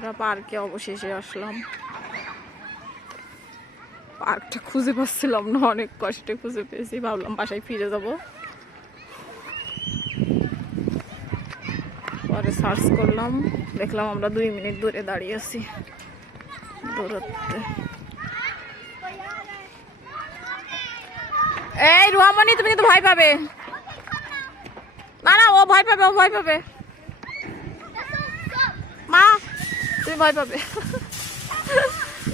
আমরা পার্কে অবশেষে আসলাম। পার্কটা খুঁজে পাচ্ছিলাম না, অনেক কষ্টে খুঁজে পেয়েছি। ভাবলাম বাসায় ফিরে যাব। পরে সার্চ করলাম, দেখলাম আমরা দুই মিনিট দূরে দাঁড়িয়ে আছি। দূরত্বে। এই রুহামণি, তুমি কিন্তু ভয় পাবে। না না ও ভয় পাবে, ও ভয় পাবে মা তুমি ভয় পাবে।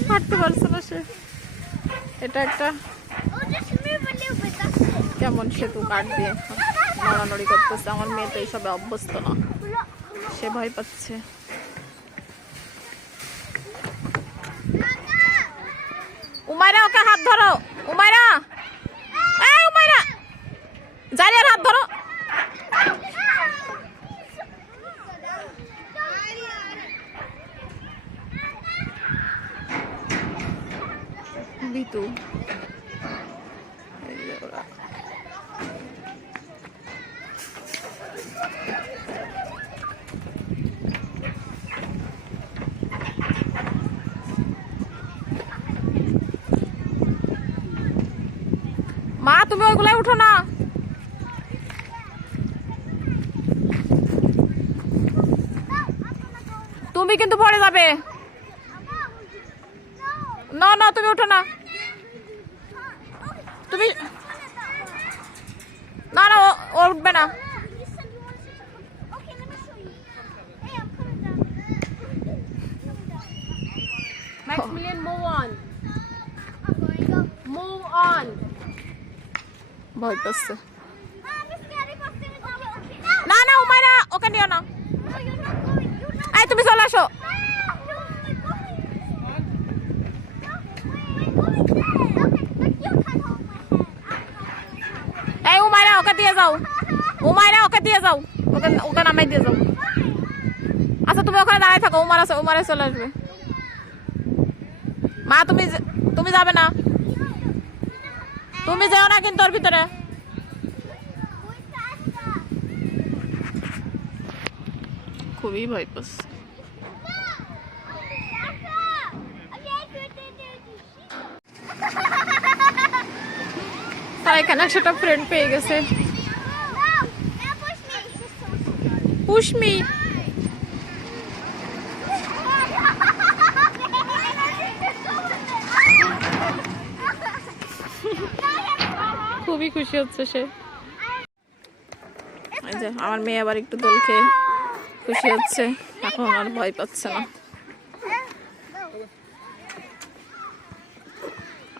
হাঁটতে পারছ না সে। এটা একটা কেমন সেতু কাঠ দিয়ে নড়ানড়ি করতেছে। আমার মেয়ে তো এইসবে অভ্যস্ত না। সে ভয় পাচ্ছে। উমাইরা, ওকে হাত ধরো। উমাইরা। এই উমাইরা, জারিয়ার হাত ধরো। ওরা। মা তুমি ওইগুলাই উঠো না। তুমি কিন্তু পড়ে যাবে। না না তুমি উঠো না তুমি না না ও- ও উঠবে না Maximilian, move on. Move on. ভয় পাচ্ছে না না উমাইরা ওকে নিও না এই তুমি চলে আসো এই উমাইরা ওকে দিয়ে যাও উমাইরা ওকে দিয়ে যাও ওকে ওকে নামাই দিয়ে যাও আচ্ছা তুমি ওখানে দাঁড়ায় থাকো উমার আছে উমারে চলে আসবে মা তুমি যে- তুমি যাবে না তুমি যাও না কিন্তু ওর ভিতরে খুবই ভয় পাচ্ছে তার এখানে সেটা ফ্রেন্ড পেয়ে গেছে পুষ্মি খুবই খুশি হচ্ছে সে। যে, আমার মেয়ে আবার একটু দোল খেয়ে খুশি হচ্ছে। এখন আর ভয় পাচ্ছে না।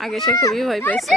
আগে সে খুবই ভয় পাইছে।